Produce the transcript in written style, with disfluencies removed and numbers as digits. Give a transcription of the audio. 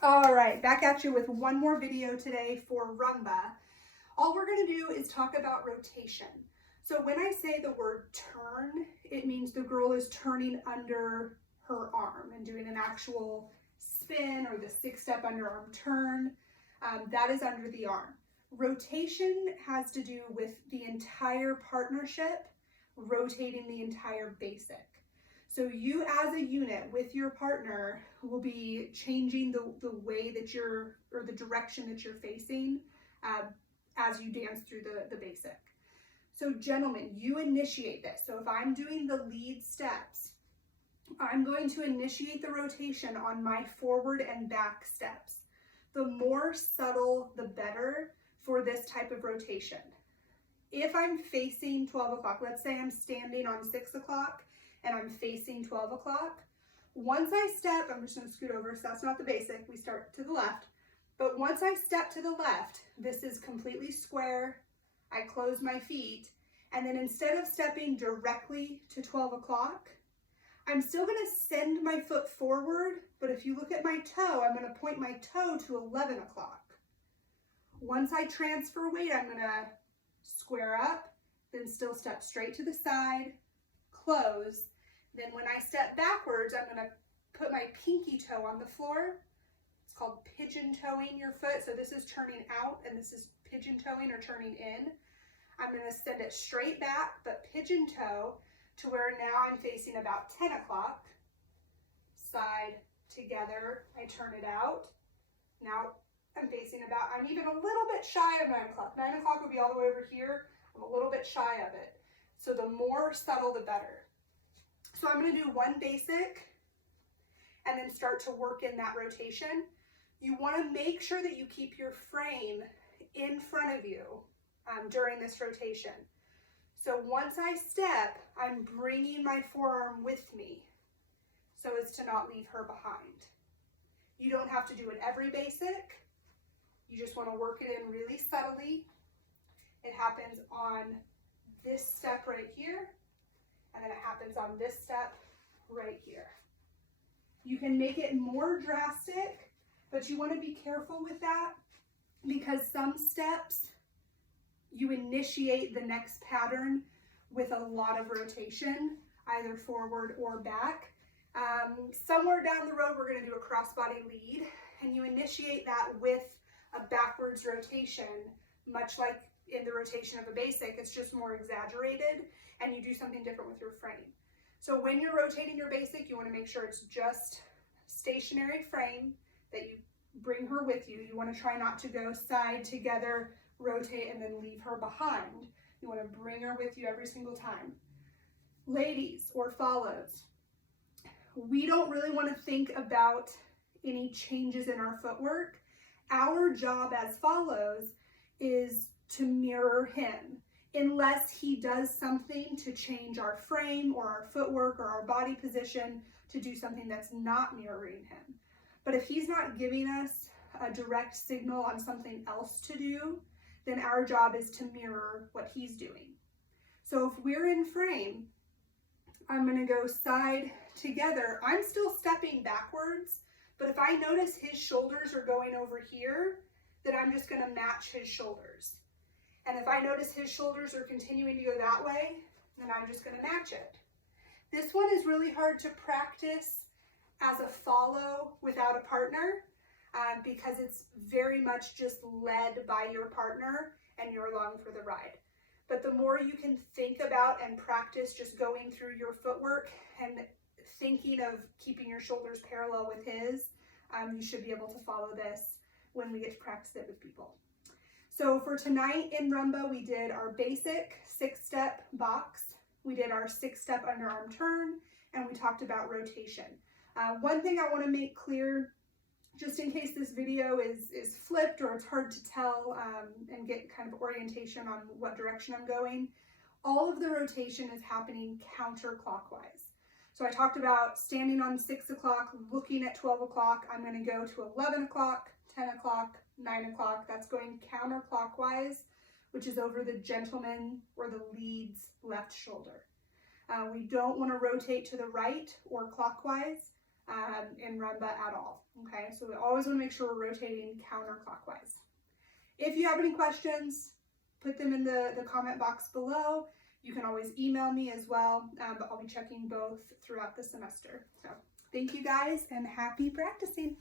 All right, back at you with one more video today for rumba. All we're going to do is talk about rotation. So when I say the word turn, it means the girl is turning under her arm and doing an actual spin or the 6-step underarm turn. That is under the arm. Rotation has to do with the entire partnership, rotating the entire basic. So you as a unit with your partner will be changing the way that you're, or the direction that you're facing as you dance through the basic. So gentlemen, you initiate this. So if I'm doing the lead steps, I'm going to initiate the rotation on my forward and back steps. The more subtle, the better for this type of rotation. If I'm facing 12 o'clock, let's say I'm standing on 6 o'clock, and I'm facing 12 o'clock. Once I step, I'm just going to scoot over, so that's not the basic, we start to the left. But once I step to the left, this is completely square, I close my feet, and then instead of stepping directly to 12 o'clock, I'm still going to send my foot forward, but if you look at my toe, I'm going to point my toe to 11 o'clock. Once I transfer weight, I'm going to square up, then still step straight to the side, close. Then when I step backwards, I'm going to put my pinky toe on the floor. It's called pigeon toeing your foot. So this is turning out and this is pigeon toeing or turning in. I'm going to send it straight back, but pigeon toe to where now I'm facing about 10 o'clock. Side together, I turn it out. Now I'm facing about, I'm even a little bit shy of 9 o'clock. 9 o'clock would be all the way over here. I'm a little bit shy of it. So the more subtle, the better. So I'm going to do one basic and then start to work in that rotation. You want to make sure that you keep your frame in front of you during this rotation. So once I step, I'm bringing my forearm with me so as to not leave her behind. You don't have to do it every basic. You just want to work it in really subtly. It happens on this step right here, and then it happens on this step right here. You can make it more drastic, but you want to be careful with that because some steps you initiate the next pattern with a lot of rotation, either forward or back. Somewhere down the road, we're going to do a crossbody lead, and you initiate that with a backwards rotation, much like in the rotation of a basic. It's just more exaggerated, and you do something different with your frame. So when you're rotating your basic, you want to make sure it's just stationary frame, that you bring her with you. You want to try not to go side together, rotate, and then leave her behind. You want to bring her with you every single time. Ladies or follows, we don't really want to think about any changes in our footwork. Our job as follows is to mirror him, unless he does something to change our frame or our footwork or our body position to do something that's not mirroring him. But if he's not giving us a direct signal on something else to do, then our job is to mirror what he's doing. So if we're in frame, I'm going to go side together. I'm still stepping backwards, but if I notice his shoulders are going over here, then I'm just going to match his shoulders. And if I notice his shoulders are continuing to go that way, then I'm just going to match it. This one is really hard to practice as a follow without a partner because it's very much just led by your partner and you're along for the ride. But the more you can think about and practice just going through your footwork and thinking of keeping your shoulders parallel with his, you should be able to follow this when we get to practice it with people. So for tonight in rumba, we did our basic 6-step box, we did our 6-step underarm turn, and we talked about rotation. One thing I want to make clear, just in case this video is flipped or it's hard to tell and get kind of orientation on what direction I'm going, all of the rotation is happening counterclockwise. So I talked about standing on 6 o'clock, looking at 12 o'clock, I'm going to go to 11 o'clock, 10 o'clock, 9 o'clock. That's going counterclockwise, which is over the gentleman or the lead's left shoulder. We don't want to rotate to the right or clockwise. in rumba at all. Okay, so we always want to make sure we're rotating counterclockwise. If you have any questions, put them in the comment box below. You can always email me as well, but I'll be checking both throughout the semester. So thank you guys and happy practicing.